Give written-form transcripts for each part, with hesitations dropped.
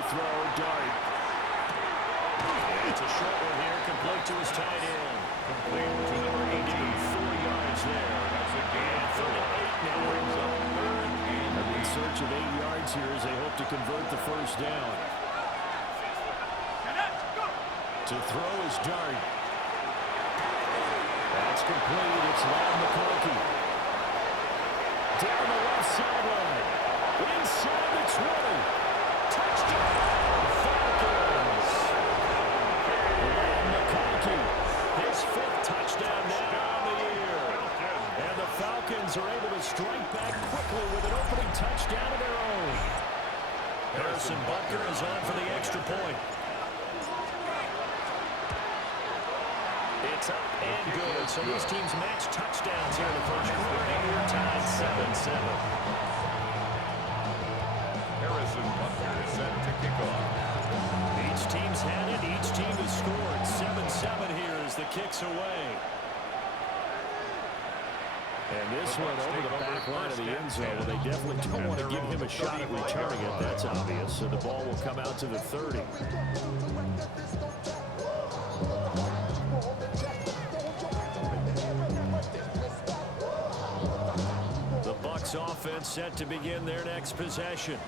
to throw, Dart. It's a short one here, complete to his tight end. Complete to number 84 yards there. That's a gain. 38 now. Brings up third and In search of 8 yards here as they hope to convert the first down. To throw is Dart. That's complete. It's Loud McConkey. Down the left sideline. Inside the 20. Touchdown, Falcons. Loud McConkey. His 5th touchdown now on the year. And the Falcons are able to strike back quickly with an opening touchdown of their own. Harrison Butker is on for the extra point. It's up and good. So these teams match touchdowns here in the first quarter. And we're tied 7-7. Harrison Butker is set to kick off. Each team's had it. Each team has scored. 7-7 here as the kick's away. And this one over the back line of the end zone. Well, they definitely don't want to give him a shot at returning it. That's obvious. So the ball will come out to the 30. The Bucs offense set to begin their next possession.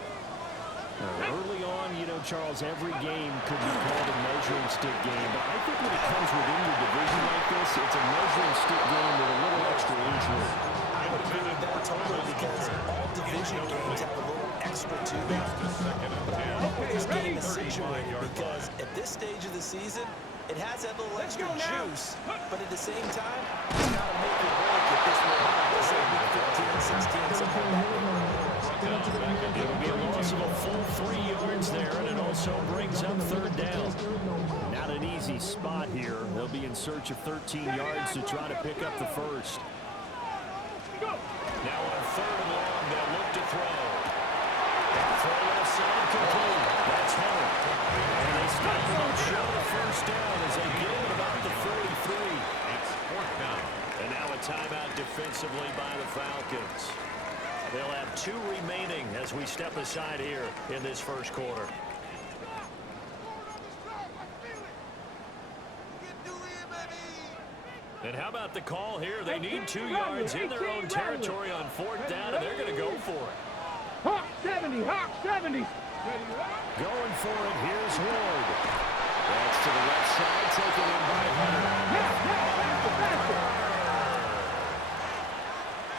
Early on, you know, Charles, every game could be called a measuring stick game. But I think when it comes within your division like this, it's a measuring stick game with a little extra inch in it. I would agree with that totally because all division games have a little extra to them. This game is situated because at this stage of the season, it has that little extra juice, but at the same time, it's not a make or break if this will let's say week 15, 16, something like that. It'll be a loss of a full 3 yards there, and it also brings up third down. Not an easy spot here. They'll be in search of 13 yards to try to pick up the first. Now on 3rd and long, they'll look to throw. Throw left side complete. That's Hunter. And they stop him up short of first down as they get him at about the 43. It's 4th down. And now a timeout defensively by the Falcons. They'll have 2 remaining as we step aside here in this first quarter. And how about the call here? They need 2 yards in their own territory on 4th down, and they're going to go for it. Hawk 70, Hawk 70. Going for it, here's Ward. That's to the left side, taken in by Hunter.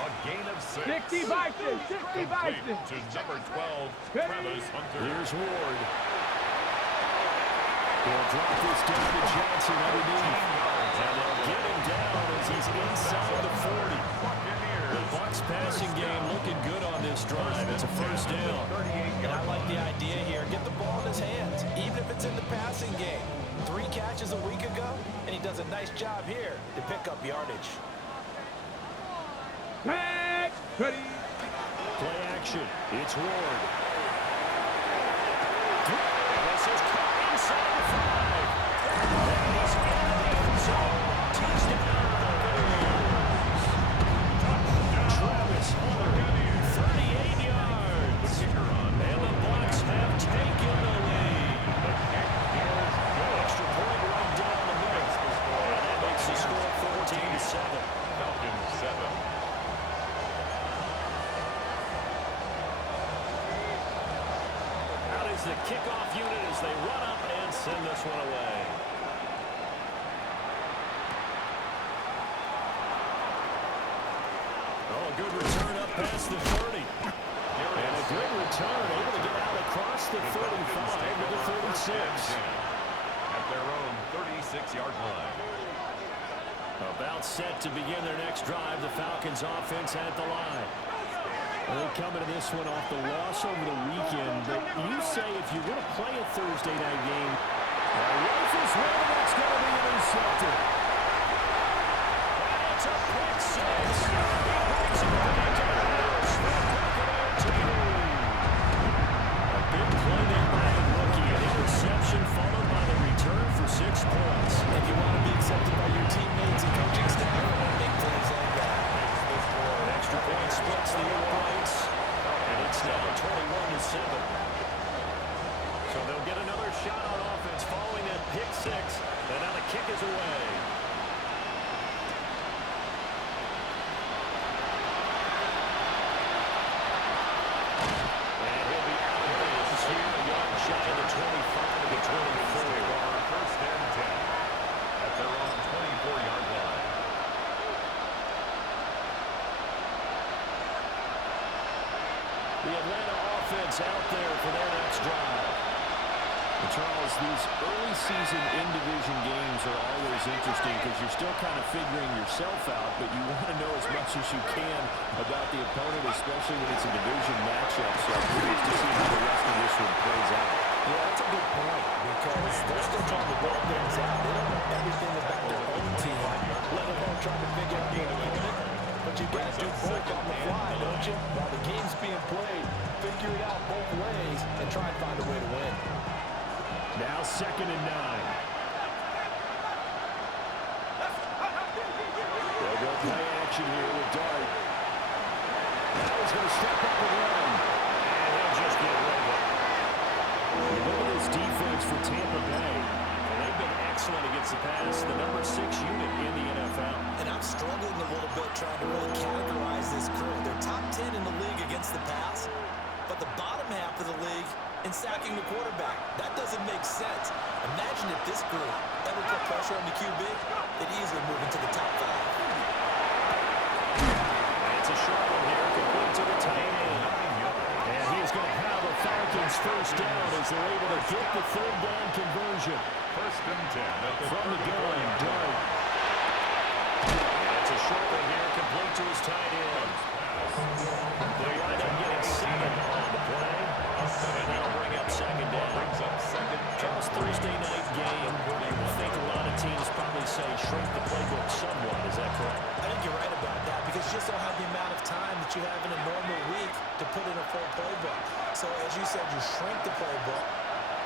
A gain of 6. 60 Bison, 60 Bison. To number 12, Travis Hunter. Here's Ward. They'll drop this down to Johnson underneath. And they'll get him down as he's inside the 40. The Bucs passing game looking good on this drive. It's a first down. And I like the idea here. Get the ball in his hands, even if it's in the passing game. 3 catches a week ago, and he does a nice job here to pick up yardage. Back, ready. Play action. It's Ward. This is caught inside the 5. And he's in the end zone. Touchdown. Travis Hunter, 38 yards. And the Bucs have taken the lead. Extra point right down the middle. And that makes the score 14-7. Falcons 7. The kickoff unit as they run up and send this one away. Oh, a good return up past the 30. And a good return, able to get out across the 35 to the 36. At their own 36-yard line. About set to begin their next drive, the Falcons offense at the line. They come into this one off the loss over the weekend, but you say if you're going to play a Thursday night game, rifles one that's going to be intercepted. It's a quick 6. He brings it back to the house. A big play there by the rookie. An interception followed by the return for 6 points. If you want to be accepted by your teammates and coaching staff, big plays like that. An extra point splits the uprights, and it's now 21-7. So and now the kick is away. And he'll be out of bounds here, a yard shy of the 25 to the 24. First and 10 at their own 24-yard line. The Atlanta offense out there for their next drive. And Charles, these early season in-division games are always interesting because you're still kind of figuring yourself out, but you want to know as much as you can about the opponent, especially when it's a division matchup. So I'm curious to see how the rest of this one plays out. Yeah, that's a good point because they're still trying to work things out. They don't know everything about their own team, let alone trying to figure out their opponent. But you got to do both on the fly, don't you? While the game's being played, figure it out both ways and try and find a way to win. Now 2nd and 9. They'll go play action here with Dart. Now he's going to step up and run. And he'll just get rid of it. Look at this defense for Tampa Bay. And they've been excellent against the pass, the number 6 unit in the NFL. And I'm struggling a little bit trying to really categorize this crew. They're top 10 in the league against the pass, but the bottom half of the league in sacking the quarterback. That doesn't make sense. Imagine if this group ever put pressure on the QB, they'd easily move into the top 5. It's a short one here, complete to the tight end. And he is going to have the Falcons first down as they're able to get the 3rd down conversion. First and 10 at the From the gun, Dart. It's a short one here, complete to his tight end. They wind up getting 7 on the play. And that'll bring up 2nd down. Charles, Thursday night game. I think a lot of teams probably say shrink the playbook somewhat. Is that correct? I think you're right about that because you just don't have the amount of time that you have in a normal week to put in a full playbook. So as you said, you shrink the playbook,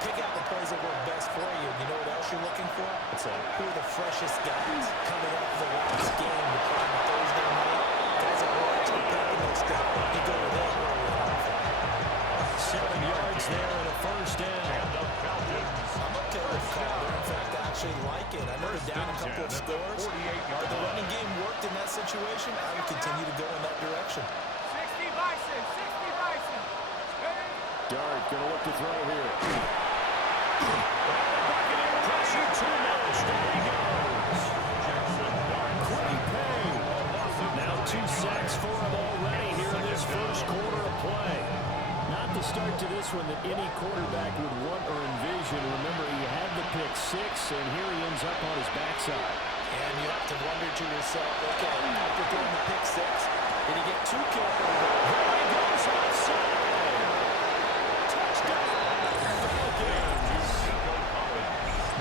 pick out the plays that work best for you. You know what else you're looking for? What's that? Who are the freshest guys coming off the last game to play on Thursday night? Guys that will actually pick the most up. You go with them early enough. 7 yards there and a first down. I'm okay with the call there. In fact, I actually like it. I know they're down a couple of scores, but the running game worked in that situation. I would continue to go in that direction. 60 Bison, 60 Bison. Dart going to look to throw here. Pressure too much. There he goes. Great pay. Now 2 sacks for him already here in this first quarter of play. Not the start to this one that any quarterback would want or envision. Remember, he had the pick 6, and here he ends up on his backside. And you have to wonder to yourself, okay, after throwing the pick 6, did he get too careful? There he goes outside. Touchdown. Falcons.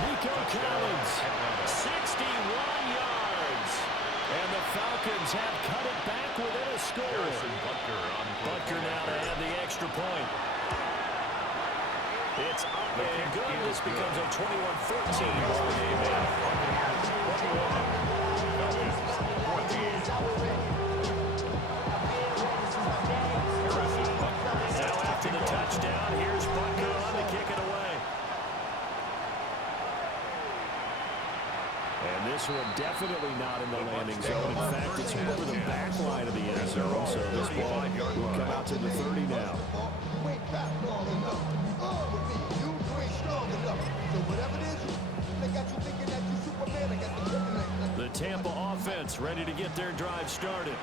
Nico Collins, 61 yards. And the Falcons have cut it back within a score. Butker now to add the extra point. It's up and good. This becomes a 21-14 ball game now. Now after the touchdown, here's Butker on to kick it away. And this one definitely not in the landing zone. In fact, it's over the back line of the end zone. So this ball will come out to the 30 now. The Tampa offense ready to get their drive started.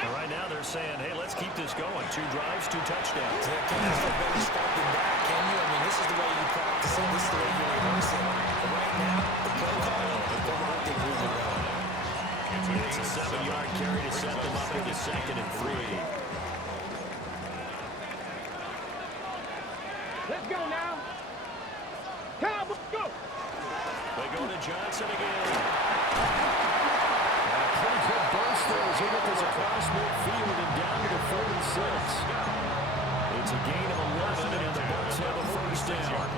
And right now they're saying, hey, let's keep this going. 2 drives, 2 touchdowns. Yeah, can't ask for a better start than that, can you? I mean, this is the way you practice it. This is the way you rehearse it. But right now, the play calling, they're working really well. It's a 7-yard carry to set them up into 2nd and 3. Let's go now. Cowboys, go. They go to Johnson again. And a pretty good burst there as he gets across midfield and down to the 46. It's a gain of 11, and the Bucs have a first down.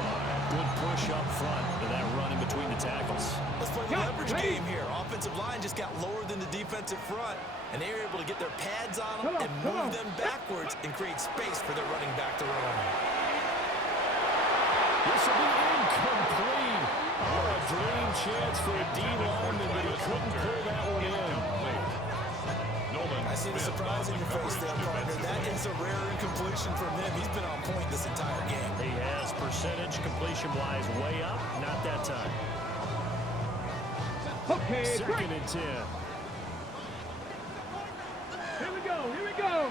Good push up front to that run in between the tackles. Let's play the leverage game here. Offensive line just got lower than the defensive front, and they were able to get their pads on them and move them backwards and create space for their running back to run. This will be incomplete. dream chance for a D lineman, but he couldn't pull that one in. I see the surprise in your face there, partner. That is a rare incompletion from him. He's been on point this entire game. He has percentage completion-wise way up. Not that time. Okay, Second and 10. Here we go, here we go.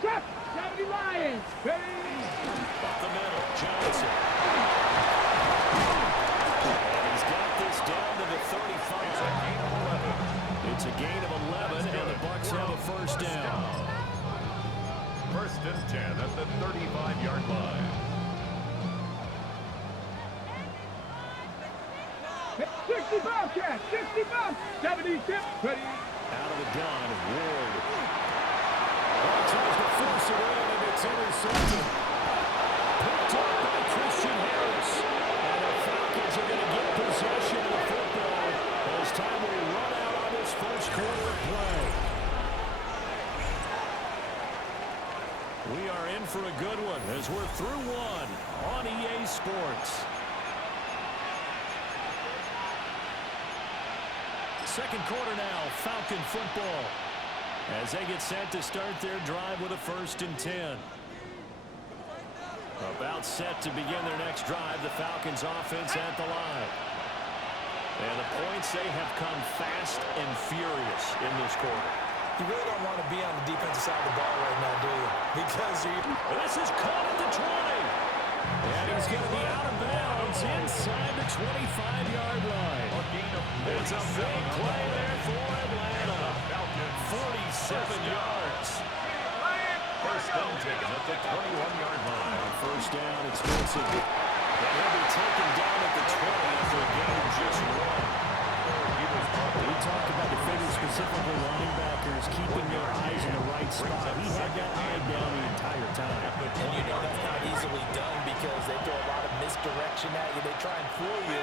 Trap, 70 Lions. Ready? Up the middle, Johnson. And he's got this down to the 35. It's a gain of 11, and the Bucs have a first down. First and 10 at the 35-yard line. 65 catch, 65, 70 tip, ready. Out of the gun, Ward. Tries to force it in, and it's intercepted. Picked up by Christian Harris. And the Falcons are going to get possession of the football as time will run out on this first quarter of play. We are in for a good one as we're through one on EA Sports. Second quarter now, Falcon football, as they get set to start their drive with a first and 10. About set to begin their next drive, the Falcons offense at the line. And the points, they have come fast and furious in this quarter. You really don't want to be on the defensive side of the ball right now, do you? Because this is caught at the 20. And he's going to be out of bounds inside the 25-yard line. It's a big play there for Atlanta. 47 yards. First down taken at the 21-yard line. On first down, it's Wilson. And he'll be taken down at the 20 after a gain of just one. We talked about defenders, specifically linebackers, keeping their eyes in the right spot. He had that eye down the entire time. And you know that's not easily done because they throw a lot of misdirection at you. They try and fool you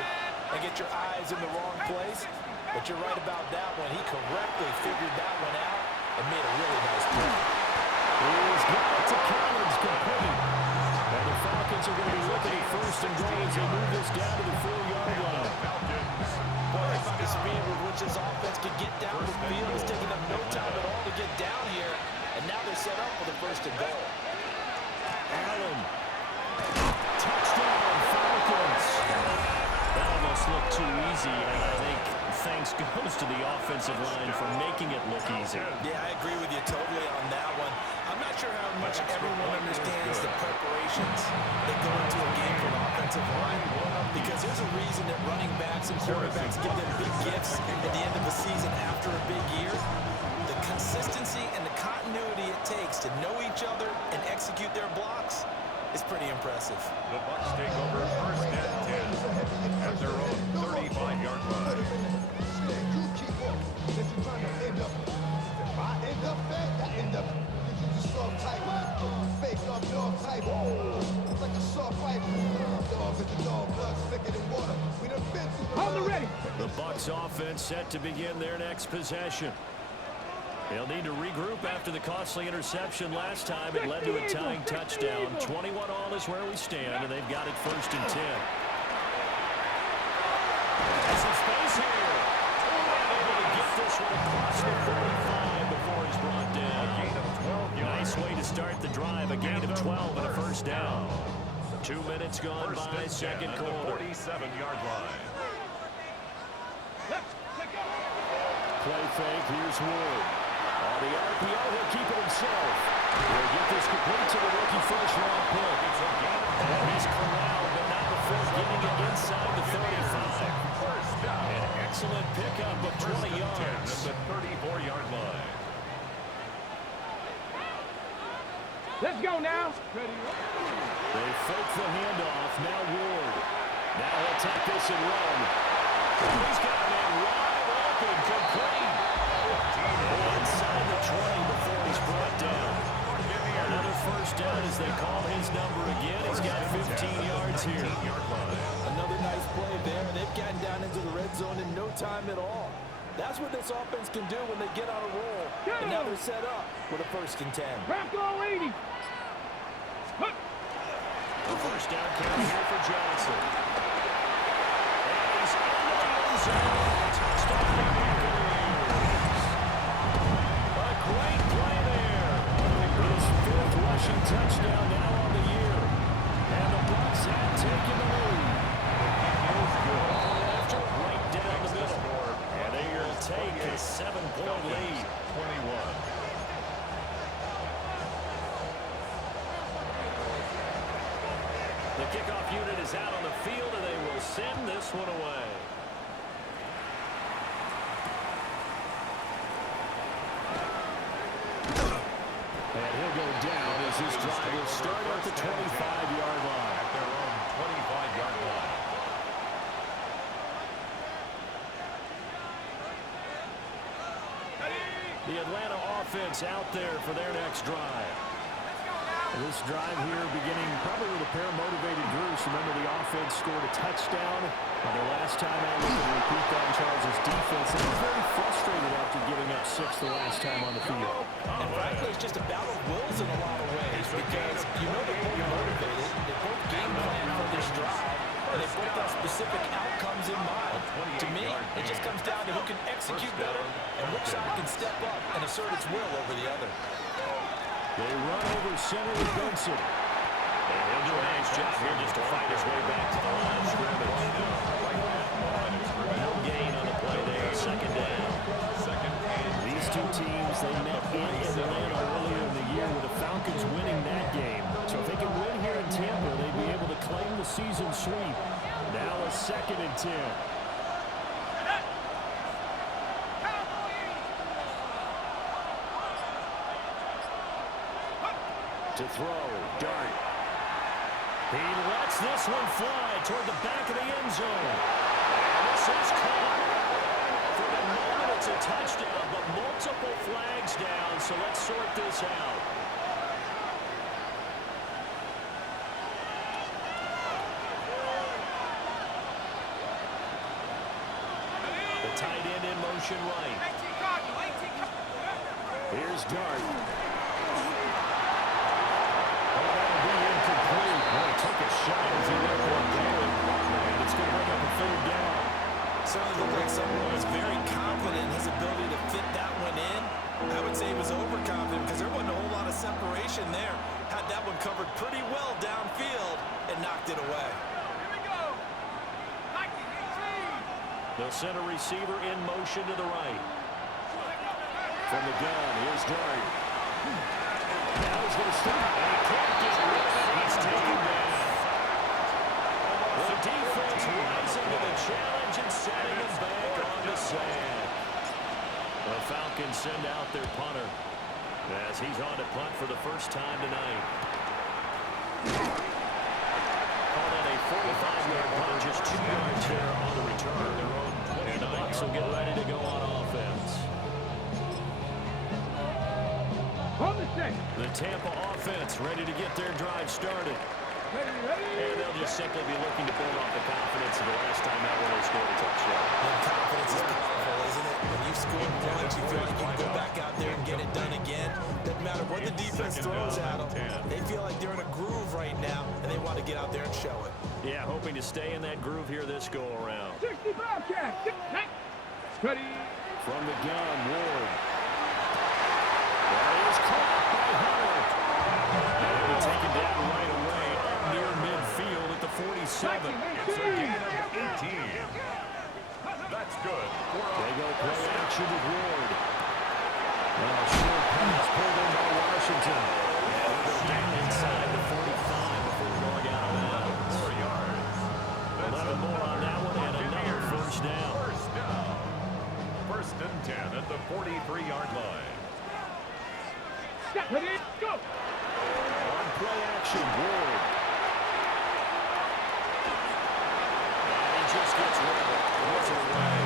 and get your eyes in the wrong place. But you're right about that one. He correctly figured that one out and made a really nice play. He's got it to Collins, complete. And the Falcons are going to be looking at first and goal as they move this down to the 4-yard line. Boy, I thought the speed with which his offense could get down the field is taking them no time at all to get down here. And now they're set up for the first and goal. Allen. Touchdown, Falcons. That almost looked too easy, and I think thanks goes to the offensive line for making it look easy. Yeah, I agree with you totally on that one. I'm not sure how much everyone understands the preparations that go into a game for an offensive line, because there's a reason that running backs and quarterbacks give them big gifts at the end of the season after a big year. The consistency and the continuity it takes to know each other and execute their blocks is pretty impressive. The Bucs take over first and 10 at their own 35-yard line. You keep up. That you're trying to end up. If I end up bad, I end up. You just soft type. Fake up dog type. It's like a soft fight. Dog with the dog blood thicker than water. We done been through the On the ready. The Bucs offense set to begin their next possession. They'll need to regroup after the costly interception last time. It led to a tying touchdown. 21 all is where we stand, and they've got it first and 10. There's some space here. Able to get this one across the 45 before he's brought down. A gain of 12 yards. Nice way to start the drive. A gain of 12 and a first down. 2 minutes gone First by, and 10 second at the quarter. 47-yard line. Play fake, here's Ward. On the RPO, he'll keep it himself. He'll get this complete to the rookie first-round pick. And he's corralled, but not before getting it inside the 35. An excellent pickup of 20 yards. At the 34-yard line. Let's go now. Ready. They fake the handoff, now Ward. Now he'll take this and run. He's got a man wide open, complete. Inside the 20 before he's brought down. Another first down as they call his number again. He's got 15 yards here. Another nice play there, and they've gotten down into the red zone in no time at all. That's what this offense can do when they get on a roll. And now they're set up with a first and 10. Crack all 80. The first down carry here for Johnson. And he's in zone. Touchdown, Buccaneers. A great play there. His 5th rushing touchdown now on the year. And the Bucs have taken the lead. After right down the middle. And they will take a 7-point lead. 21. The kickoff unit is out on the field, and they will send this one away. And he'll go down as this drive will start at the 25-yard line. At their own 25-yard line. The Atlanta offense out there for their next drive. This drive here beginning probably with a pair of motivated groups. Remember, the offense scored a touchdown on their last time out. We can repeat that in Charles' defense. They were very frustrated after giving up 6 the last time on the field. And frankly, it's just a battle of wills in a lot of ways because you know they're both motivated. They both game plan for this drive. They both have specific outcomes in mind. To me, it just comes down to who can execute better and which side can step up and assert its will over the other. They run over center with Benson. And he'll do a nice job here just to fight his way back to the line of scrimmage. No gain on the play there, 2nd down. These two teams, they met in Atlanta earlier in the year with the Falcons winning that game. So if they can win here in Tampa, they'd be able to claim the season sweep. Now a 2nd and 10. To throw, Dart. He lets this one fly toward the back of the end zone. And this is caught. For the moment, it's a touchdown, but multiple flags down, so let's sort this out. The tight end in motion right. Here's Dart. Took a shot as he let one go, and it's going to bring up a 3rd down. Certainly looked like someone was very confident in his ability to fit that one in. I would say he was overconfident because there wasn't a whole lot of separation there. Had that one covered pretty well downfield and knocked it away. Here we go. 1918. The center receiver in motion to the right. From the gun, here's Dart. Now he's going to stop, and he can't get rid of it. He's taken down. The defense rising to the challenge and setting him back on the sand. The Falcons send out their punter as he's on to punt for the first time tonight. Call that a 45-yard punt, just 2 yards there on the return. And the Bucs will get ready to go on offense. On the set. The Tampa offense ready to get their drive started. And they'll just simply be looking to build off the confidence of the last time out when they scored a touchdown. And confidence is powerful, isn't it? When you've scored once, you feel like you can go back out there and get it done again. Doesn't matter what the defense throws at them. They feel like they're in a groove right now, and they want to get out there and show it. Yeah, hoping to stay in that groove here this go-around. 60 Bobcat. Ready. From the gun, Ward. That is caught by Hunter. And he'll be taken down right away near midfield at the 47. It's a gain of 18. That's good. They go play action with Ward. Short pass pulled in by Washington. And he'll go down inside the 45 before going out of bounds. 4 yards. 11 more on that one and another first down. First down. 1st and 10 at the 43-yard line. Ready. Go. On play action, Ward. And he just gets rid of it. Throws it away.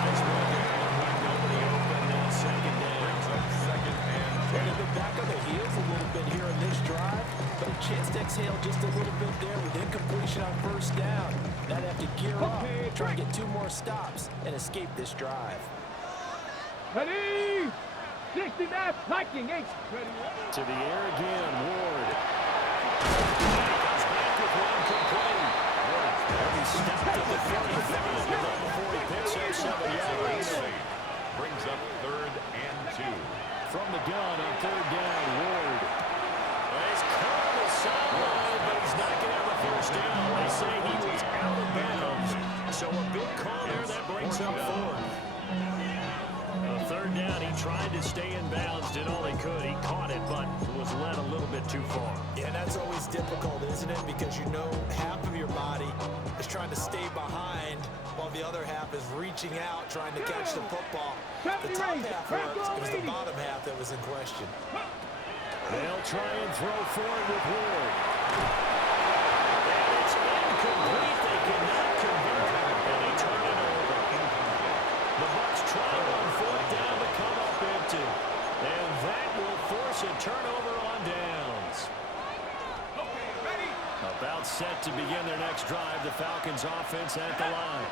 Nice one there. Nobody open now. 2nd down. Brings up 2nd and 10. They've been back on their heels a little bit here in this drive, but a chance to exhale just a little bit there with incompletion on 1st down. Now they have to gear up, try and get 2 more stops, and escape this drive. Ready. 60 Matt. Liking 8. Ready. To the air again, Ward. Comes back with one complete. He stopped at the 45 before he picks brings up 3rd and 2. From the gun on 3rd down, Ward. He's caught on the sideline, but he's not going to have a first down. They say he was out of bounds. So a big call there that brings up 4th. 3rd down, he tried to stay in bounds, did all he could. He caught it, but was led a little bit too far. Yeah, that's always difficult, isn't it? Because you know half of your body is trying to stay behind while the other half is reaching out, trying to catch the football. The top half worked. It was the bottom half that was in question. They'll try and throw forward with Ward. And it's incomplete. They cannot convert it, and they turn it over. The Bucs try on 4th down to come up empty. And that will force a turnover on downs. About set to begin their next drive, the Falcons offense at the line.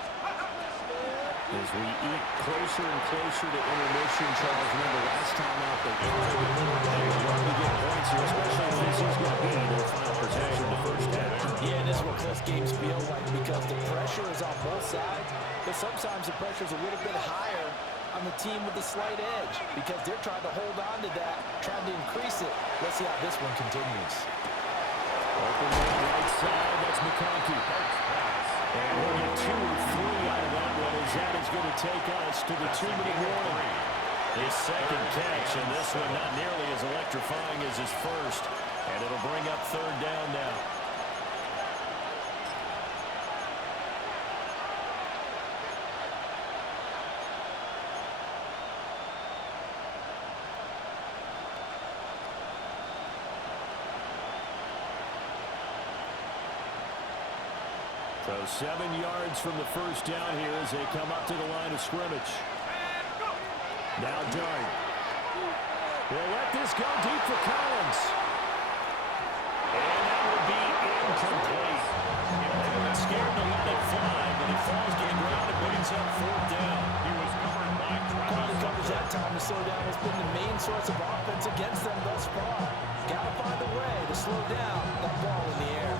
As we eat closer and closer to intermission, Charles, remember last time out they want to get points here, especially if this is going to be their final possession in the first half. Yeah, and this is what close games feel like because the pressure is on both sides, but sometimes the pressure is a little bit higher on the team with the slight edge because they're trying to hold on to that, trying to increase it. Let's see how this one continues. Open man right side, that's McConkey. And we'll get 2 or 3 out of that one as that is going to take us to the 2-minute warning. His second catch, and this one not nearly as electrifying as his first. And it'll bring up 3rd down now. So 7 yards from the first down here as they come up to the line of scrimmage. Now Dart. They'll let this go deep for Collins. And that will be incomplete. They weren't scared to let it fly, but it falls to the ground and brings up 4th down. He was covered by Quality coverage that time to slow down has been the main source of offense against them thus far. Got to find a way to slow down that ball in the air.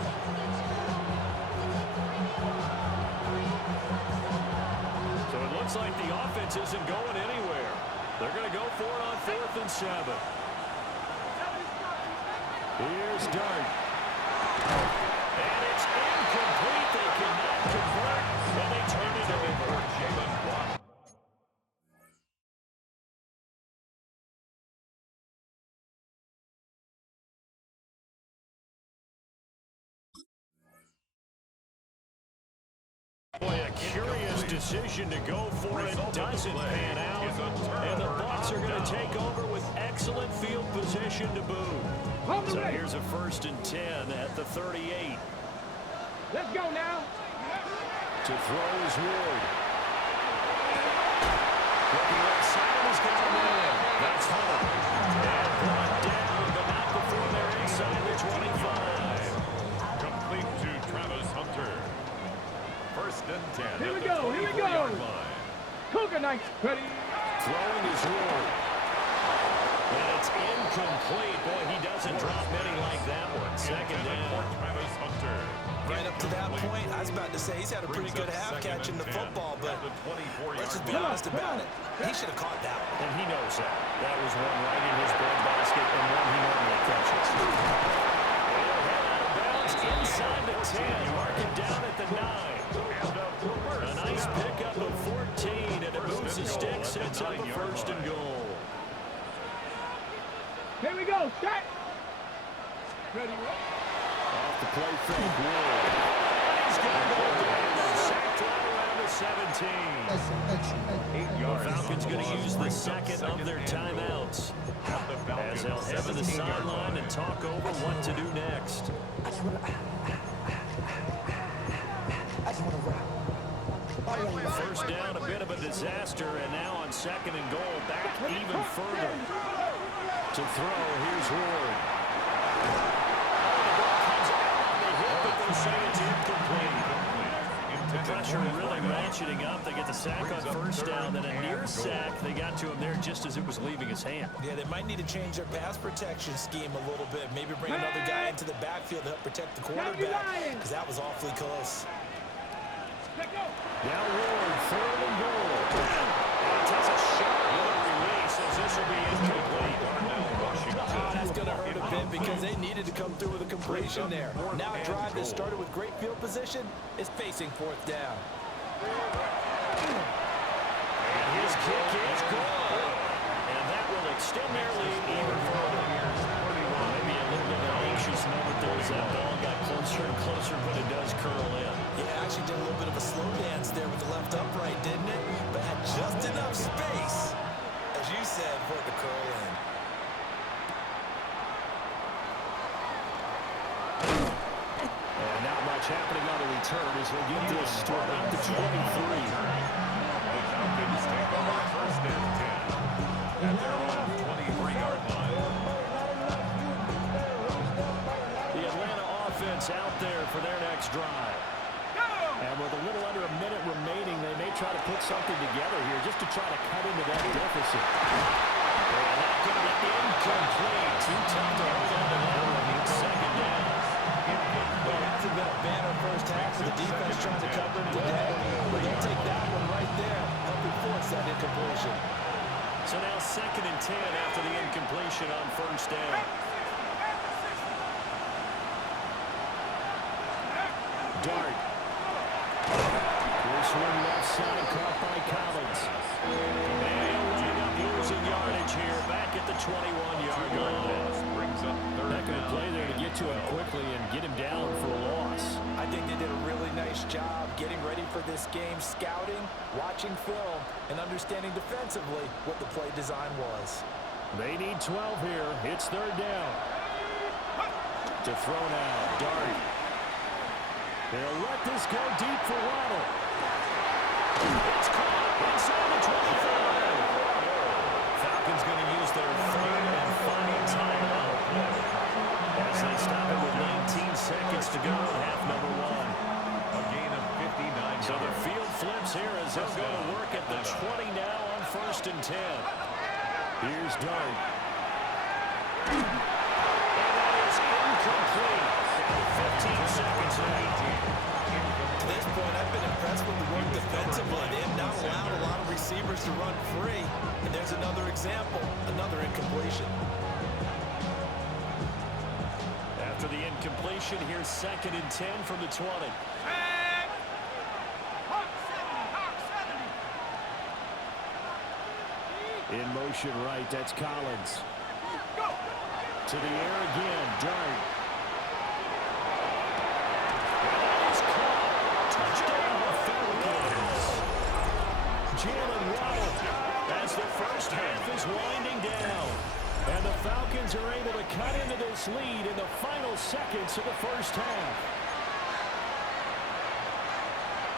So it looks like the offense isn't going anywhere. They're going to go for it on 4th and 7. Here's Dart. And it's incomplete. They cannot convert, and they turn it over. Boy, a curious decision to go for it doesn't pan out, and the Bucs are going to take over with excellent field position to boot. So here's a 1st and 10 at the 38. Let's go now. To throw is Ward. Looking right side is going to win. That's Hunter. And brought down, but not before they're inside the 25. Complete to Travis Hunter. 1st and 10. Here we go, here we go. Cougar Knights, ready. Throwing is Ward. And it's incomplete. Boy, he doesn't drop many like that one. 2nd down. Travis Hunter. Right up to that point, I was about to say he's had a pretty good half catching the football, but let's just be honest about it. He should have caught that one. And he knows that. That was one right in his breadbasket and one he normally catches. They'll head out of bounds inside the 10. Mark it down at the 9. A nice pickup of 14, and it moves the stick, sets up a 1st and goal. Here we go, set. Ready, Off the play fake, Ward. He's going to go down. Sacked right around the 17. 8 yards. The Falcons going to use the second of their timeouts as they'll head to the sideline and talk over what to do next. First down, a bit of a disaster, and now on 2nd and goal, back even further. To throw, here's Ward. The ball comes out on the hip, but they'll say it's incomplete. The pressure really ratcheting up. They get the sack on 1st down, then a near sack. They got to him there just as it was leaving his hand. Yeah, they might need to change their pass protection scheme a little bit. Maybe bring another guy into the backfield to help protect the quarterback, because that was awfully close. Now Ward, 3rd and goal. takes a shot with a release as this will be incomplete. That's going to hurt a bit because they needed to come through with a completion there. Now a drive that started with great field position is facing fourth down. And his kick is good. And that will extend their lead even further. Maybe a little bit of an anxious moment there as that ball got closer and closer, but it does curl in. Yeah, actually did a little bit of a slow dance there with the left upright, didn't it? But had just enough space, as you said, for it to curl in. And not much happening on the return as he'll get this start at the 23. The Falcons take over first and 10 at their own 23-yard line. The Atlanta offense out there for their next drive. And with a little under a minute remaining, they may try to put something together here just to try to cut into that deficit. And that could be incomplete. Too tough to hold on to that one. Second down. Well, it hasn't been a banner first half for the defense trying to cover him today. But they'll take that one right there, helping force that incompletion. So now 2nd and 10 after the incompletion on first down. Dart. This one left side caught by Collins. And he'll wind up losing yardage here back at the 21-yard line. Brings up third Heck of a down. play there to get to him quickly and get him down for a loss. I think they did a really nice job getting ready for this game, scouting, watching film, and understanding defensively what the play design was. They need 12 here. It's 3rd down. To throw now, Dart. They'll let this go deep for Waddle. It's caught inside the 25. Falcons going to use their 3rd and final timeout as they stop it with 19 seconds to go in half number 1. A gain of 59 So the yards. field flips here as they'll go to work at the 20 now on 1st and 10. Here's Dart. And that is incomplete. 15 seconds remaining. To this point, I've been impressed with the work defensively. They have not allowed a lot of receivers to run free. And there's another example, another incompletion. After the incompletion, here's 2nd and 10 from the 20. In motion right, that's Collins. To the air again, Dart. That is caught. Touchdown, the Falcons. Jalen Waddle as the first half is winding down. And the Falcons are able to cut into this lead in the final seconds of the first half.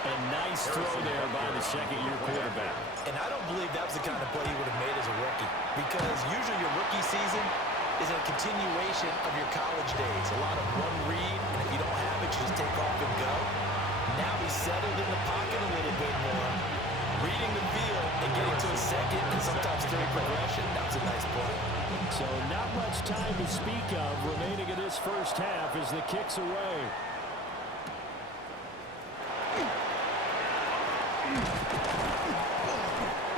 A nice throw there by the second-year quarterback. And I don't believe that was the kind of play he would have made as a rookie. Because usually your rookie season is a continuation of your college days. A lot of one read, and if you don't have it, you just take off and go. Now he's settled in the pocket a little bit more, reading the field and getting to a second and sometimes third progression. That was a nice play. So not much time to speak of remaining in this first half as the kick's away.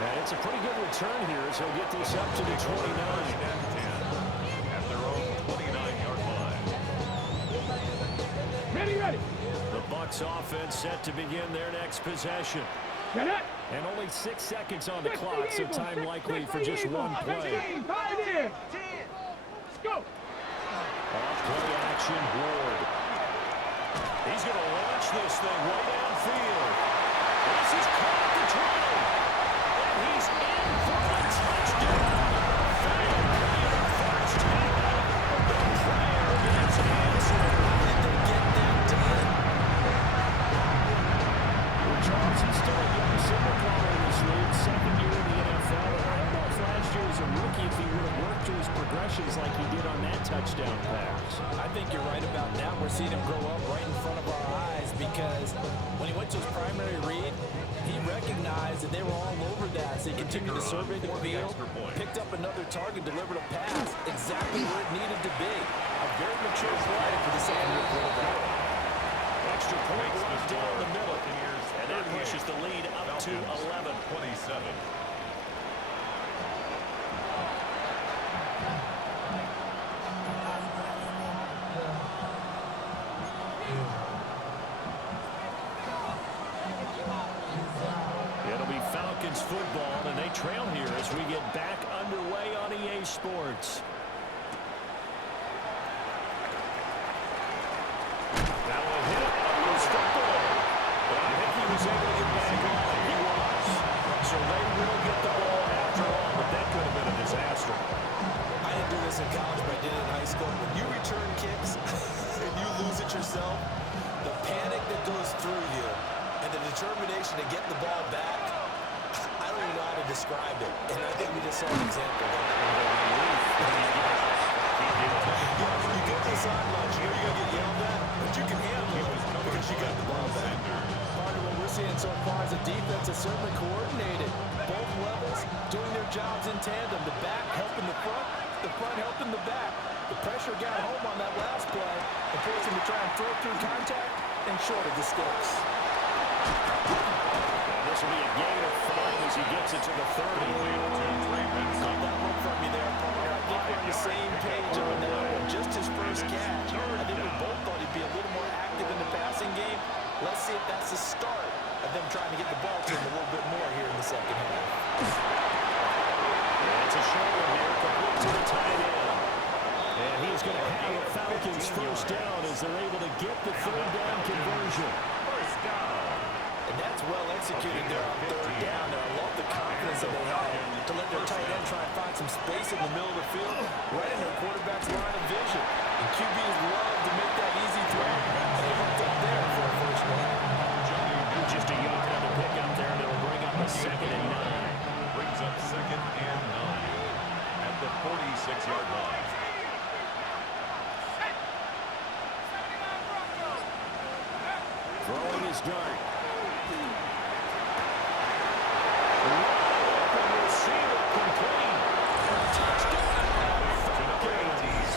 And it's a pretty good return here as he'll get this up to the 29. At their own 29-yard line. Ready. The Bucs offense set to begin their next possession. Get it. And only 6 seconds on the clock, so time likely for just one play. Let's go. Off play action, Ward. He's going to launch this thing way downfield. This is caught at the 20. And he's in for a touchdown. First down. The prayer gets answered. Did they get that done? Well, Johnson's still a young silver caller in this league, 2nd year in the NFL. And I don't know if last year as a rookie if he would have worked through his progressions like he did on that touchdown pass. I think you're right about that. We're seeing him grow up right in front of our eyes because when he went to his primary read, he recognized that they were all over that. So he continued to survey the field, picked up another target, delivered a pass exactly where it needed to be. A very mature play for the second-year quarterback. Extra point runs down the middle, and that pushes the lead up to 11. 27. football, and they trail here as we get back underway on EA Sports. That will hit and loose the ball. But I think he was able to get back on it. He was. So they will get the ball after all, but that could have been a disaster. I didn't do this in college, but I did it in high school. When you return kicks and you lose it yourself, the panic that goes through you and the determination to get the ball back, I don't even know how to describe it. And I think we just saw an example of that. You get the sidelines, you know you're going to get yelled at, but you can handle it because you got the ball back. Part of what we're seeing so far is the defense is certainly coordinated. Both levels doing their jobs in tandem. The back helping the front helping the back. The pressure got home on that last play and forced him to try and throw through contact and short of the sticks. This will be a gain of 5 as he gets it to the 30. Caught that one from you there, partner. I think we're on the same page on that one. Just his first catch. I think we both thought he'd be a little more active in the passing game. Let's see if that's the start of them trying to get the ball to him a little bit more here in the second half. It's a short one here, complete to the tight end. And he's going to have the Falcons first down as they're able to get the third down conversion. First down. And that's well executed there on third down. I love the confidence that they have to let their tight end try and find some space in the middle of the field, right in their quarterback's line of vision. And QBs love to make that easy throw. And they hooked up there for a first down. Just a yard on the pickup there, and it'll bring up a 2nd and 9. Brings up 2nd and 9 at the 46-yard line. Throwing his dart. Receiver complete. Touchdown. Falcons.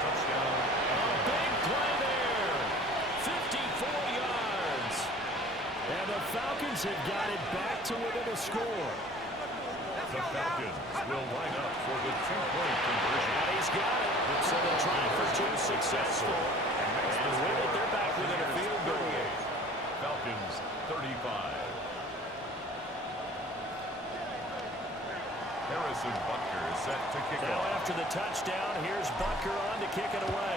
Touchdown. A big play there. 54 yards. And the Falcons have got it back to within a score. The Falcons will line up for the 2-point conversion. And he's got it. So they're trying for 2 successful. And with it, they're back within a field goal. Falcons 35. Harrison Butker is set to kick Now off. after the touchdown, here's Butker on to kick it away.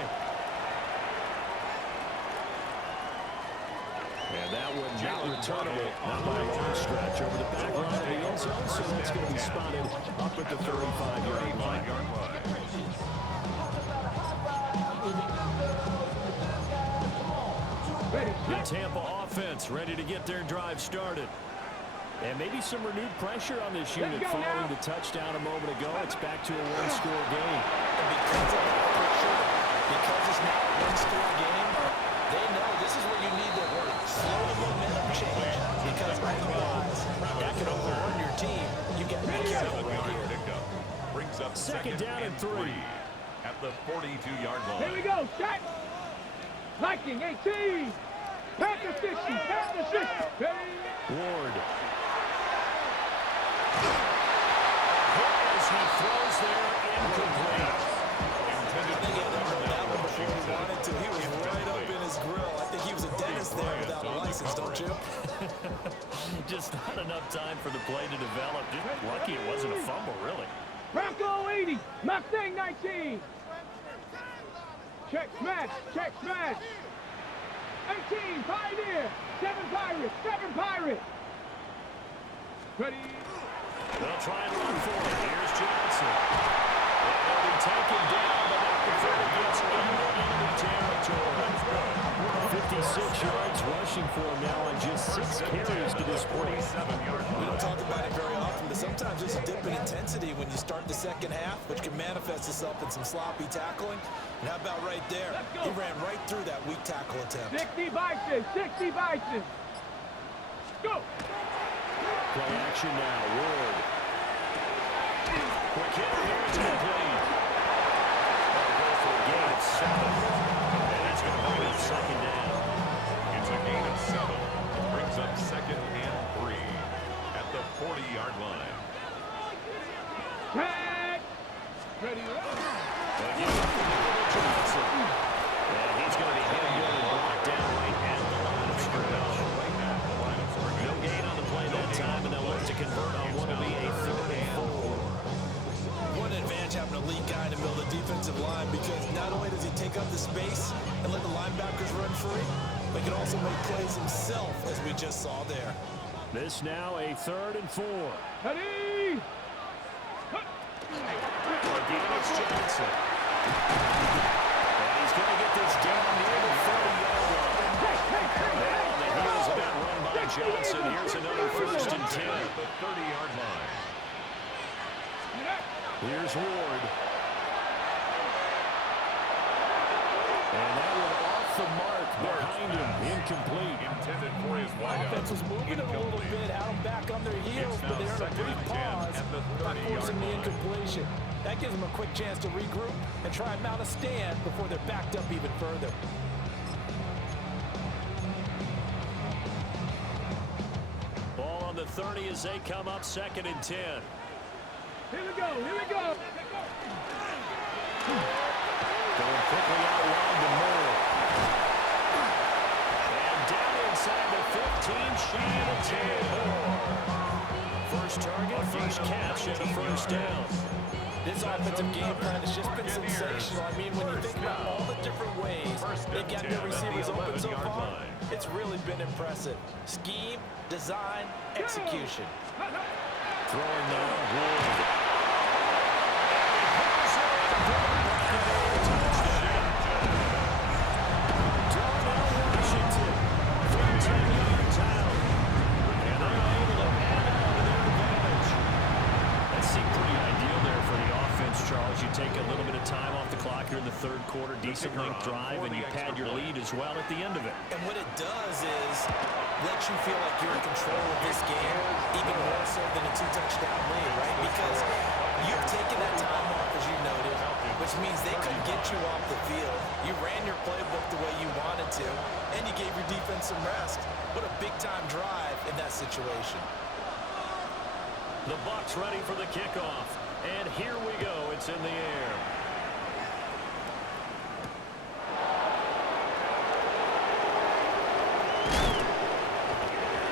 And that one not returnable, not by a long stretch, over the back line of the end zone, so it's going to be spotted up at the 35-yard line. The Tampa offense ready to get their drive started. And maybe some renewed pressure on this unit following the touchdown a moment ago. It's back to a one-score game. And because of that pressure, because it's not a one-score game, they know this is where you need to slow the momentum change. Because otherwise, that could overrun your team. You've got to be careful right here. Pickup brings up 2nd down and 3. At the 42-yard line. Here we go, shot. Viking 18. Panther 60. Panther 60. Ward. As he throws there, incomplete. I think he had to throw that one before he wanted to. He was right up in his grill. I think he was a dentist there without a license, don't you? Just not enough time for the play to develop. Just lucky it wasn't a fumble, really. Bronco 80. Mustang 19. Check smash. Check smash. 18. Pioneer. 7 Pirates. 7 Pirates. Ready. They'll try and run for it. Here's Johnson. They'll be taken down, but that defender gets into enemy territory. 56 yards rushing for him now and just 6 carries to this point. We don't talk about it very often, but sometimes there's a dip in intensity when you start the second half, which can manifest itself in some sloppy tackling. And how about right there? He ran right through that weak tackle attempt. 60 Bison. 60 Bison. Go. Play action now. Ward. Quick hit here. It's complete. They'll go for a gain of 7. And that's going to bring up 2nd down. It's a gain of 7. Brings up 2nd and 3 at the 40-yard line. Tag. Ready. Johnson. And he's going to be hit good and brought down right at the line of scrimmage. No gain on the play that time, and they'll look to convert on offensive line because not only does he take up the space and let the linebackers run free, but he can also make plays himself, as we just saw there. This now a 3rd and 4. Ready? Again, it's Johnson. And he's going to get this down near the 30-yard line. Now on the heels of that run by Johnson, here's another 1st and 10. The 30-yard line. Here's Ward. And that one off the mark behind him. Incomplete. Intended for his wideout. Offense was moving it a little bit, had them back on their heels, but they're in a brief pause by forcing the incompletion. That gives them a quick chance to regroup and try and mount a stand before they're backed up even further. Ball on the 30 as they come up 2nd and 10. Here we go, here we go. Going quickly out wide to Moore. And down inside the 15, she and a 10. First target, first catch, and a 1st down. This offensive game plan has just been sensational. I mean, when you think about all the different ways they've got their receivers open so far, it's really been impressive. Scheme, design, execution. Throwing now, Ward. Charles, you take a little bit of time off the clock here in the 3rd quarter, decent length drive, and you pad your lead as well at the end of it. And what it does is let you feel like you're in control of this game, even more so than a 2-touchdown lead, right? Because you've taken that time off, as you noted, which means they couldn't get you off the field. You ran your playbook the way you wanted to, and you gave your defense some rest. What a big-time drive in that situation. The Bucs ready for the kickoff. And here we go. It's in the air.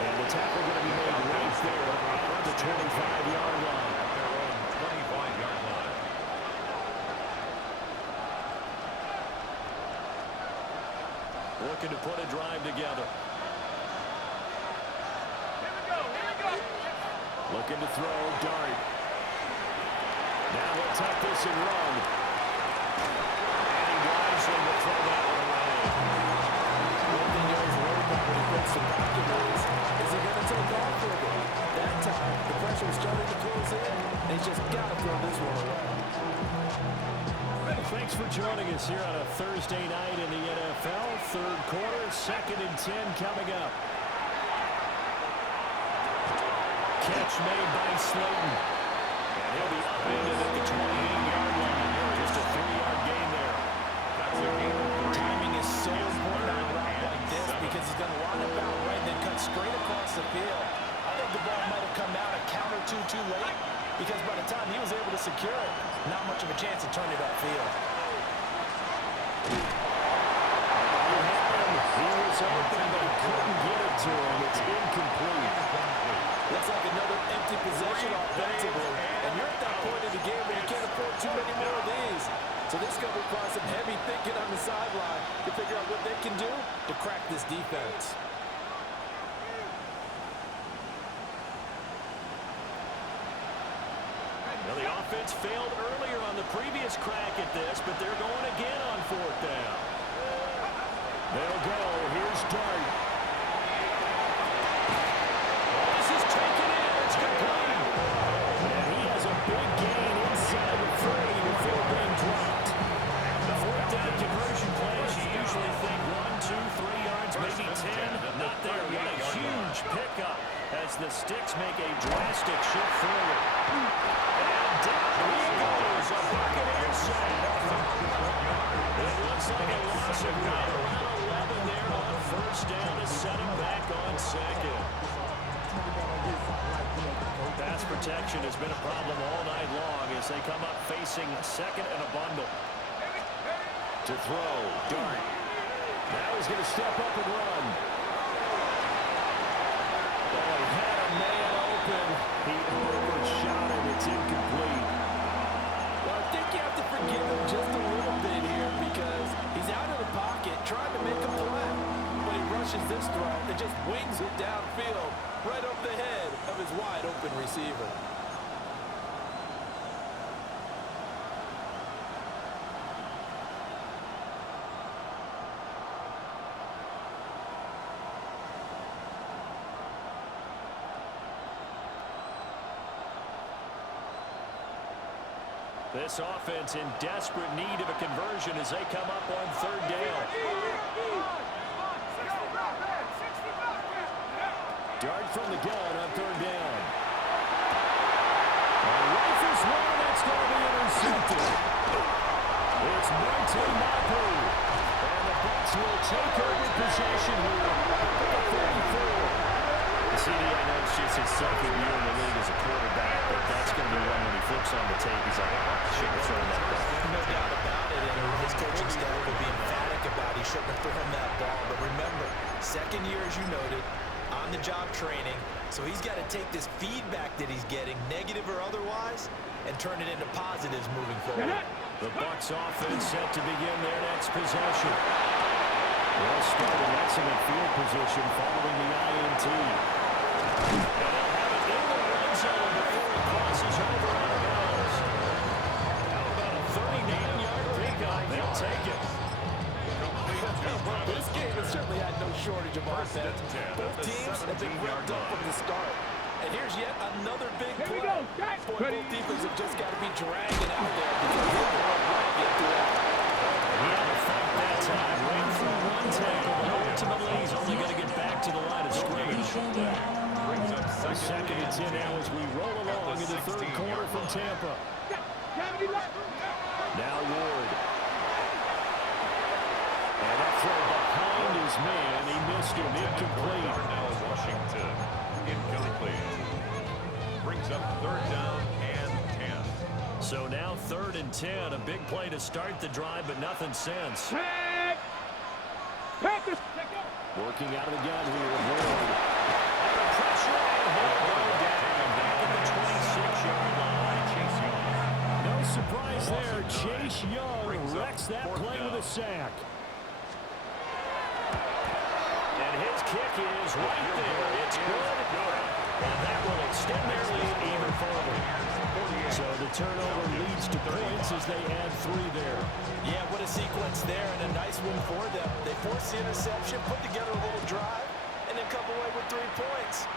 And the tackle going to be made right there at the 25-yard line. At their own 25-yard line. Looking to put a drive together. Here we go, here we go. Looking to throw, Dart. Now he'll tuck this and run. And he drives in to throw that one away. One thing you always worry about when he puts the pocket is he going to take off with it? That time, the pressure was starting to close in, and he's just got to throw this one away. Thanks for joining us here on a Thursday night in the NFL. 3rd quarter, 2nd and 10 coming up. Catch made by Slayton. And he'll be upended at the 28-yard line. Just a 3-yard gain there. That's a gain of 3. Timing is so important on a route like this because he's going to line up out right and then cut straight across the field. I think the ball might have come out a count or two too late because by the time he was able to secure it, not much of a chance to turn it upfield. He was open, but he couldn't get it to him. It's incomplete. Looks like another empty possession offensively. And you're at that point in the game where you can't afford too many more of these. So this is going to require some heavy thinking on the sideline to figure out what they can do to crack this defense. Now the offense failed earlier on the previous crack at this, but they're going again on 4th down. They'll go. Here's Dart. This is taken in. It's complete. And he has a big gain inside the 30 before being dropped. The 4th down conversion plays, you usually think 1, 2, 3 yards, maybe 10. Not there. What a huge pickup as the Sticks make a drastic shift forward. And down he goes. A Buccaneer sack. It looks like a loss of right around 11 there on 1st down to set him back on 2nd. Pass protection has been a problem all night long as they come up facing 2nd and a bundle. To throw, Dart. Now he's going to step up and run. Oh, he had a man open. He overshot it. It's incomplete. Well, I think you have to forgive him just a little it downfield right over the head of his wide-open receiver. This offense in desperate need of a conversion as they come up on third down. Dart from the gun on third down. Rifles one, that's going to be intercepted. It's Monte Mapu. And the Bucs will take over possession here at 34. CD, I know it's just his second year in the league as a quarterback, but that's going to be one when he flips on the tape. He's like, I shouldn't have thrown that ball. No doubt about it, and his coaching staff will be emphatic about he shouldn't have thrown that ball. But remember, second year, as you noted, on-the-job training, so he's got to take this feedback that he's getting, negative or otherwise, and turn it into positives moving forward. The Bucs offense set to begin their next possession. Well started, excellent field position following the INT. And they'll have it in the red zone before it crosses over out of bounds. How about a 39-yard pickup? They'll take it. This game has certainly had no shortage of offense. Both teams have been ripped up from the start. And here's yet another big play. Boy, both defenses have just got to be dragging out there because they're the one right get through that. He had to fight that time. Ran through one tackle, but ultimately he's only going to get back to the line of scrimmage. Second and 10 now as we roll along in the third quarter from Tampa. Now Ward. And that throw behind his man. He missed him. Incomplete. Now Washington. Incomplete. Brings up third down and 10. So now third and 10. A big play to start the drive, but nothing since. Working out of the gun here. Ward. Under pressure and he'll go down back at the 26-yard line. Chase Young. No surprise there. Chase Young wrecks that play with a sack. And his kick is right there. It's good. And that will extend their lead even further. So the turnover leads to points as they add 3 there. Yeah, what a sequence there and a nice win for them. They forced the interception, put together a little drive, and then come away with 3 points.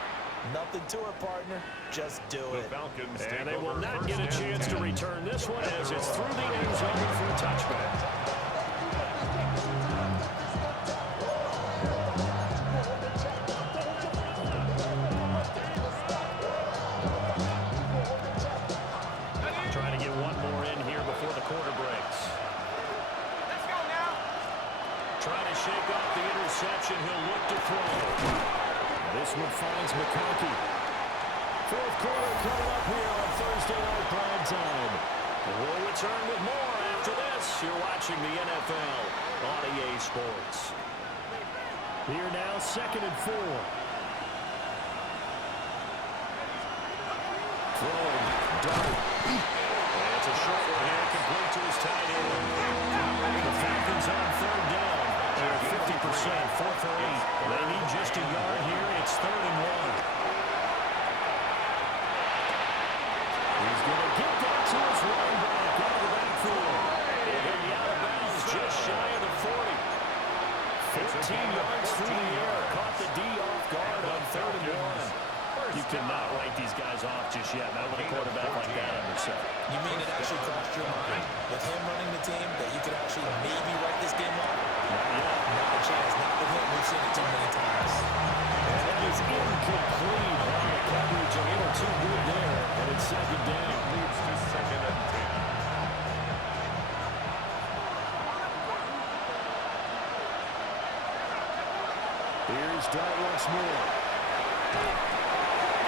Nothing to it, partner. Just do it. And they will not get a chance to return this one as it's through the end zone for a touchback. Trying to get one more in here before the quarter breaks. Let's go now. Trying to shake off the interception. He'll look to throw. This one finds McConkey. Fourth quarter coming up here on Thursday night prime time. We'll return with more after this. You're watching the NFL on EA Sports. Here now, second and 4. Throwing, dart. And it's a short one here, complete to his tight end. The Falcons on third down. They're 50%, 4 for 8. They need just a yard here. It's 3rd and 1. He's going to get that to his running back out of the backfield. And he'll be out of bounds just shy of the 40. 15 yards through the air. Caught the D off guard on 3rd and 1. You cannot write these guys off just yet. Not with a quarterback like that under center. You mean it actually crossed your mind with him running the team that you could actually maybe write this game off? Not a chance. Not with him. We've seen it too many times. And that is incomplete on the coverage. A little too good there. And it's second down. Leads to second and 10. Here's Dart once more.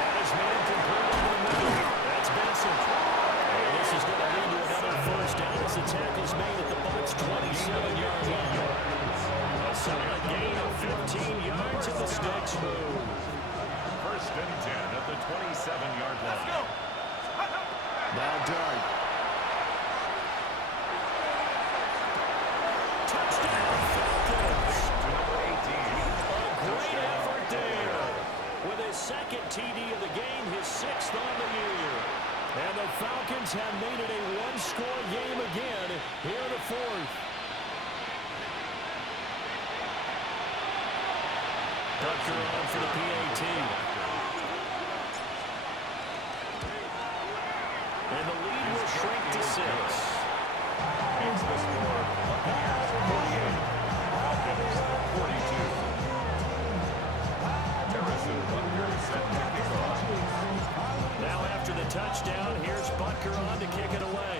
Got his man complete over the middle. That's Benson. And this is going to lead to another first down as the tackle's made at the Bucs' 27-yard line. A solid gain of 15 yards and the sticks move. First and 10 at the 27-yard line. Now Dart. Touchdown Falcons. To number 18. Great effort there. his second TD of the game, his 6th on the year. And the Falcons have made it a one-score game again here in the 4th. Tucker on for the PAT. And the lead will shrink to 6. It's the score. Buccaneers 48. Falcons 42. Harrison Butker set to kick off. Now after the touchdown, here's Butker on to kick it away.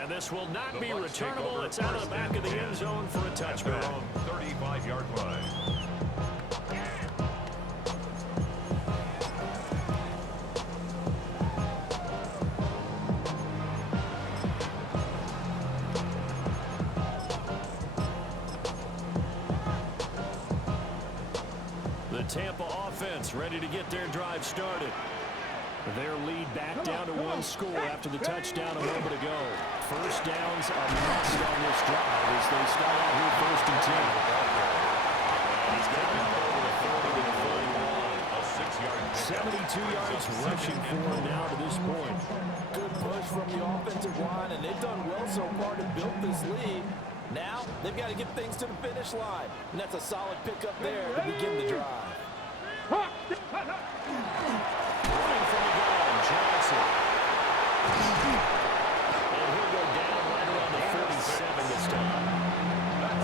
And this will not be returnable. It's out of the back of the end zone for a touchback. On 35-yard line. The Tampa offense ready to get their drive started. Their lead back down to one score after the touchdown a moment ago. First downs a must on this drive as they start out here 1st and 10. He's got it over the 40 to the 41. A 6-yard 72 yards rushing for him now to this point. Good push from the offensive line, and they've done well so far to build this lead. Now, they've got to get things to the finish line. And that's a solid pickup there to begin the drive. Running from the gun, Johnson. And he'll go down right around the 47 this time.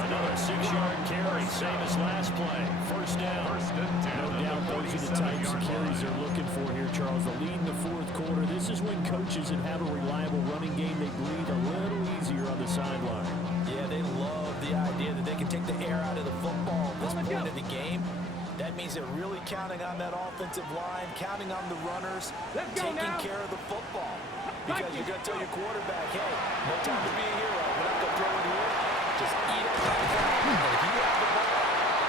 Another 6-yard carry, same as last play. First down. No doubt those are the types of carries they're looking for here, Charles. The lead in the 4th quarter. This is when coaches that have a reliable running game, they breathe a little easier on the sideline. Yeah, they love the idea that they can take the air out of the football at this point of the game. That means they're really counting on that offensive line, counting on the runners, taking care of the football. Because you're going to tell your quarterback, hey, no time to be a hero. We're not going to throw it here. Just eat it like that. And if you have the ball,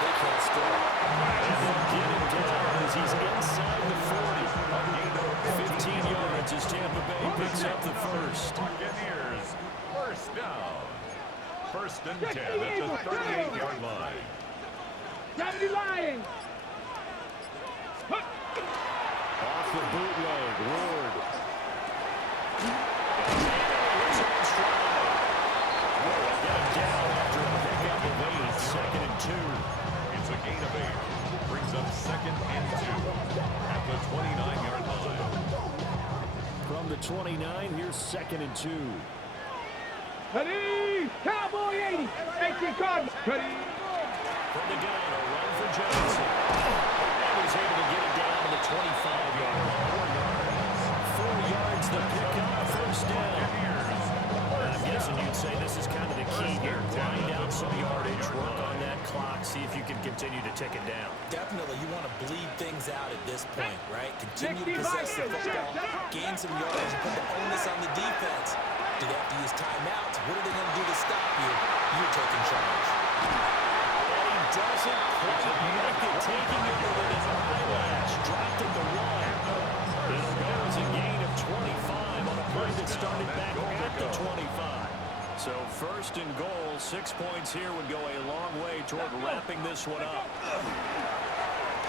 they can't score. And they'll get him down as he's inside the 40. 15 yards as Tampa Bay picks up the first. Buccaneers first down. 1st and 10 at the 38-yard line. 70 Lions. Off the bootleg, Ward. Get him down after a pickup of 8, 2nd and 2. It's a gain of 8. Brings up 2nd and 2 at the 29-yard line. From the 29, here's 2nd and 2. Ready, Cowboy 80. 18 Cardinals. Ready. From the gun, a run for Johnson. And he's able to get it down to the 25-yard line. 4 yards the pickup, first down. And I'm guessing you'd say this is kind of the key here. Grind down some yardage, work on that clock, see if you can continue to tick it down. Definitely, you want to bleed things out at this point, right? Continue to possess the football, gain some yardage, and put the onus on the defense. Do they have to use timeouts? What are they going to do to stop you? You're taking charge. And he doesn't quite make it, taking it with his eyelash, dropped at the 1. It'll go as a gain of 25 on a play that started back at the 25. So 1st and goal, 6 points here would go a long way toward wrapping this one up.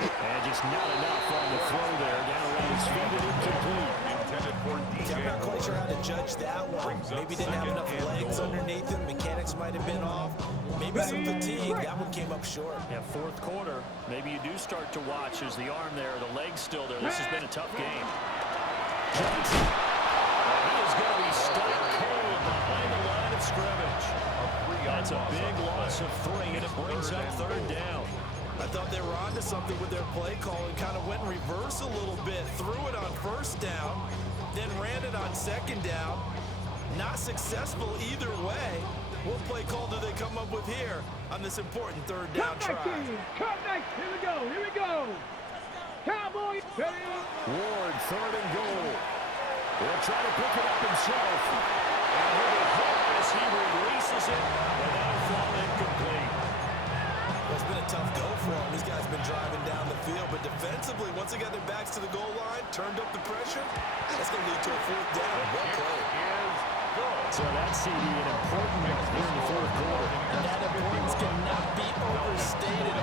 And just not enough on the throw there, down around his feet and incomplete. Intended for DJ. I'm not quite sure how to judge that one. Maybe didn't have enough legs underneath him. Mechanics might have been off. Maybe some fatigue. That one came up short. Yeah, 4th quarter, maybe you do start to watch as the arm there, the leg's still there. This has been a tough game. Johnson. He is going to be stuck cold behind the line of scrimmage. That's a big loss of 3, and it brings up 3rd down. I thought they were onto something with their play call and kind of went in reverse a little bit. Threw it on 1st down, then ran it on 2nd down. Not successful either way. What play call do they come up with here on this important 3rd down try? Come next. Here we go. Here we go. Cowboy. Ready. Ward, 3rd and goal. He'll try to pick it up himself. And he'll be hit as he releases it, and that'll fall incomplete. It's been a tough go for them. These guys have been driving down the field, but defensively, once they got their backs to the goal line, turned up the pressure, that's going to lead to a 4th down. Well played. So that CD an important one here in the 4th quarter. And that importance cannot be overstated.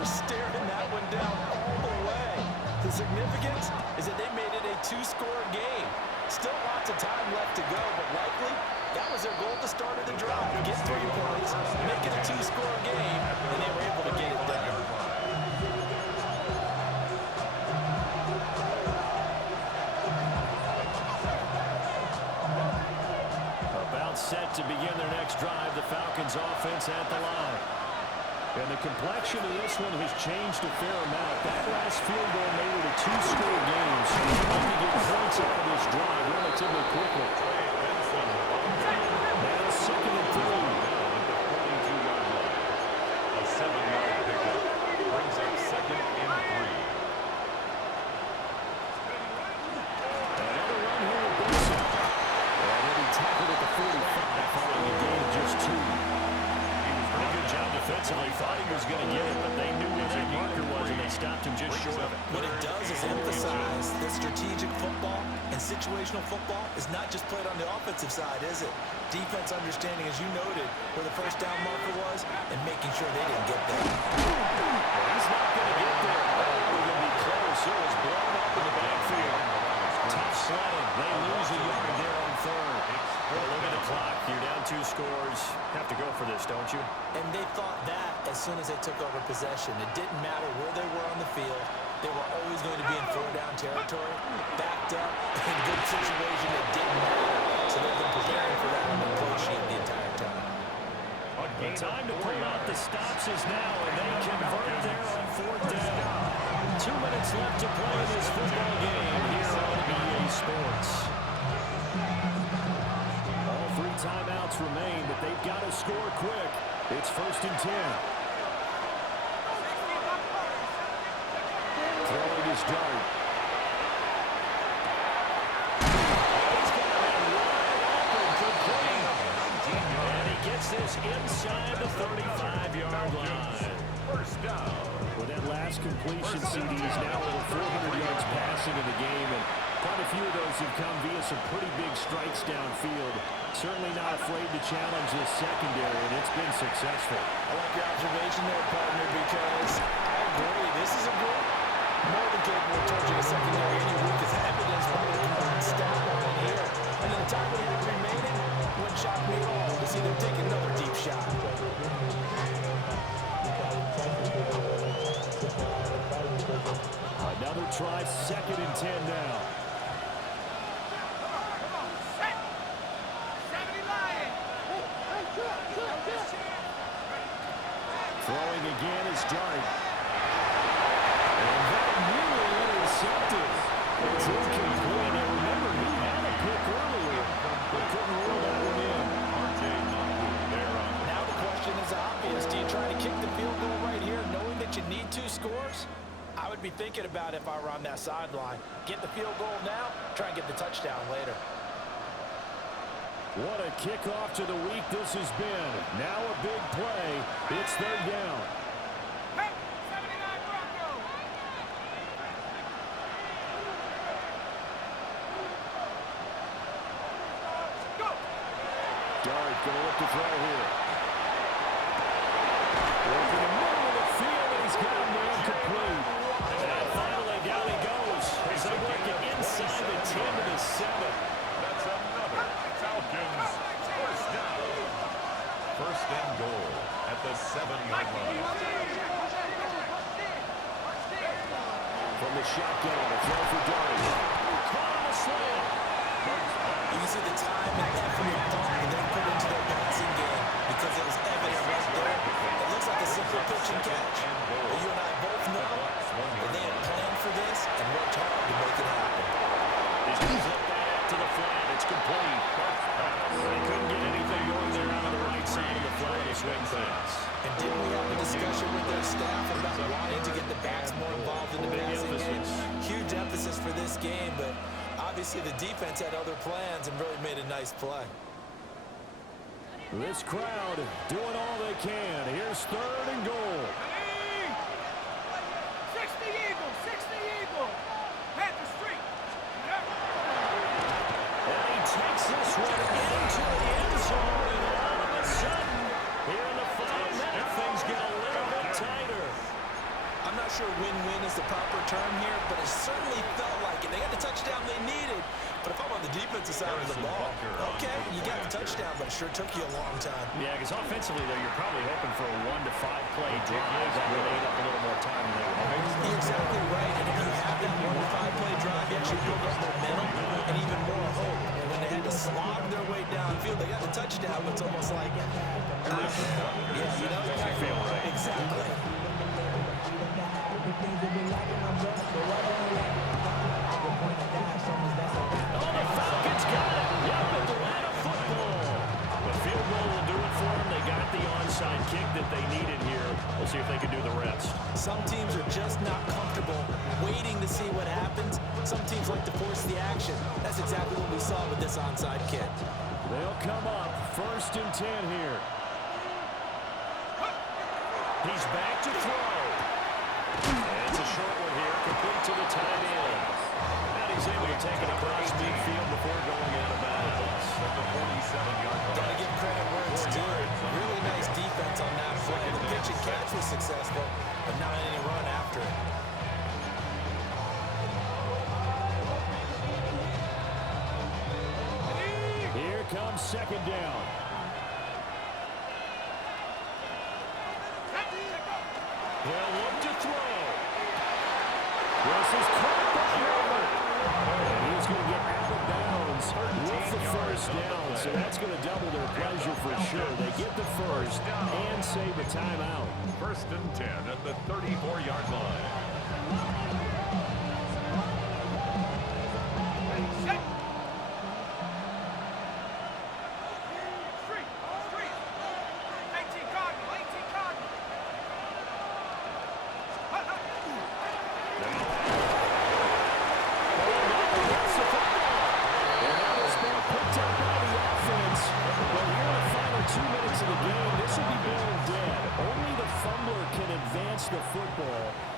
were staring that one down all the way. The significance is that they made it a two-score game. Still lots of time left to go, but likely that was their goal at the start of the drive. Get 3 points, make it a two-score game, and they were able to get it done. About set to begin their next drive, the Falcons offense at the line. And the complexion of this one has changed a fair amount. That last field goal made it a two-score game, so he's trying to get points out of this drive relatively quickly. Now 2nd and 3. A 7-yard pickup brings up 2nd and 3. Another run here with Benson. And he'll be tackled at the 45 following a gain of just 2. Pretty good job defensively. Thought he was going to get it, but they knew where their marker was, and they stopped him just short of it. What it does is emphasize that strategic football and situational football is not just played on the offensive side, is it? Defense understanding, as you noted, where the first down marker was and making sure they didn't get there. He's not going to get there. Oh, they're going to be close. It was blown up in the backfield. Tough sledding. They lose a yard there on 3rd. Well, look at the clock. You're down 2 scores. Have to go for this, don't you? And they thought that as soon as they took over possession. It didn't matter where they were on the field. They were always going to be in 4-down territory, backed up, in a good situation. It didn't matter. So they've been preparing for that on the play sheet the entire time. The time to pull out the stops is now, and they convert there on 4th down. 2 minutes left to play in this football game here on EA Sports. All 3 timeouts remain, but they've got to score quick. It's 1st and 10. Throwing his dart. He's got that wide open, complete. And he gets this inside the 35-yard line. First down. With that last completion, CD is now over 400 yards passing in the game, and quite a few of those have come via some pretty big strikes downfield. Certainly not afraid to challenge this secondary, and it's been successful. I like your observation there, partner, because I agree. This is a group more than capable of charging a secondary any week as evidence by the combined stat line here. And in the time we have remaining, wouldn't shock me at all to see them take another deep shot. Another try, 2nd and 10 now. Throwing again is Dart. And that nearly intercepted. It's incomplete. Now remember, he had a pick earlier, but couldn't rule that one in. Now the question is obvious. Do you try to kick the field goal right here knowing that you need 2 scores? I would be thinking about if I were on that sideline. Get the field goal now, try and get the touchdown later. What a kickoff to the week this has been. Now a big play. It's 3rd down. Hey, 79 Broncos! Go! Dart going to look to throw here. Working the middle of the field, and he's got him incomplete. And finally, down he goes as they work it inside the 10 to the 7. That's another Falcons first down. 1st and goal at the 7-yard line. From the shotgun, a throw for Dart. Caught on the slam. You can see the time and effort and thought that they put into their passing game because it was evident right there. It looks like a simple pitch and catch. But you and I both know that they had planned for this and worked hard to make it happen. He's going to flip that out to the flat. It's complete. They couldn't get anything going there out of the right side of the flat to swing things. And didn't we have a discussion with their staff about wanting to get the backs more involved in the passing game? Huge emphasis for this game, but obviously the defense had other plans and really made a nice play. This crowd doing all they can. Here's 3rd and goal. 60 Eagle, 60 Eagle. Panther Street. And he takes this one into the end zone, and all of a sudden, here in the final minute, things get a little bit tighter. sure win-win is the proper term here, but it certainly felt like it. They got the touchdown they needed. But if I'm on the defensive side of the ball, okay, you got the touchdown, but it sure took you a long time. Yeah, because offensively, though, you're probably hoping for a 1 to 5 play drive that would aid up a little more time than they were hoping. You're exactly right. And if you have that 1 to 5 play drive, you actually build up momentum and even more hope. And when they had to slog their way downfield, they got the touchdown, but it's almost like, yeah, you know, You feel right. Exactly. Falcons got it. Yep, Atlanta football. The field goal will do it for them. They got the onside kick that they needed here. We'll see if they can do the rest. Some teams are just not comfortable waiting to see what happens. Some teams like to force the action. That's exactly what we saw with this onside kick. They'll come up 1st and 10 here. He's back to throw. And it's a short one here, complete to the tight end. And he's able to take it across midfield before going out of bounds. At the 47-yard line. Got to give credit where it's due. Really nice defense on that play. The pitch and catch was successful, but not any run after it. Here comes 2nd down. He'll look to throw. This is caught by Herbert. And he's going to get out of bounds with the 1st down. So that's going to double their pleasure for sure. They get the 1st and save a timeout. 1st and 10 at the 34-yard line.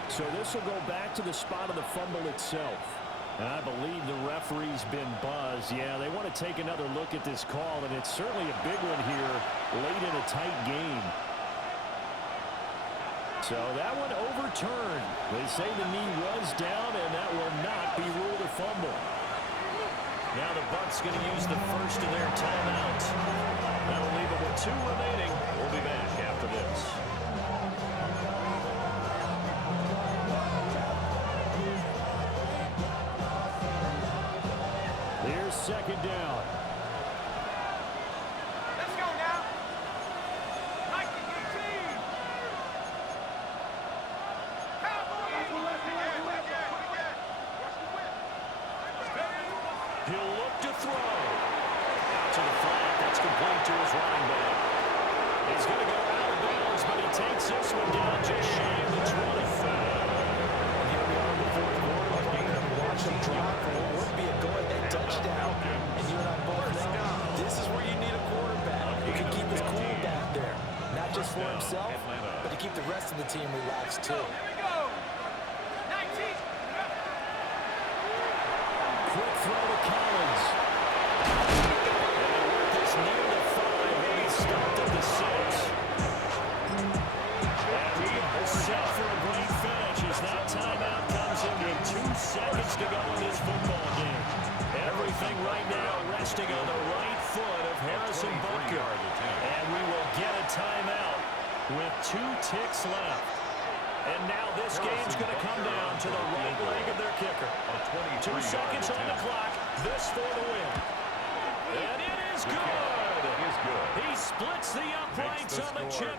So this will go back to the spot of the fumble itself. And I believe the referee's been buzzed. Yeah, they want to take another look at this call, and it's certainly a big one here late in a tight game. So that one overturned. They say the knee was down, and that will not be ruled a fumble. Now the Bucs going to use the 1st of their timeouts. That'll leave them with 2 remaining. We'll be back after this. Here's 2nd down. Let's go now. 19-18. He'll look to throw. Out to the flat. That's complete to his running back. He's going to go out of bounds, but he takes this one down just shy of the 25. Here we are in the 4th quarter. Watch them drop for what would be a go-ahead touchdown. And you and I both know this is where you need a quarterback who can keep his cool back there. Not just for himself, but to keep the rest of the team relaxed too. Here we go. 19. Quick throw to Collins. And this near the 5, and he stopped at the 6. And he is set for a great finish as that timeout comes in with 2 seconds to go in this football game. Everything right now resting on the right foot of Harrison Butker. And we will get a timeout with 2 ticks left. And now this game's going to come down to the right leg of their kicker. 2 seconds on the clock. This for the win. And it is good. He splits the uprights on the chip.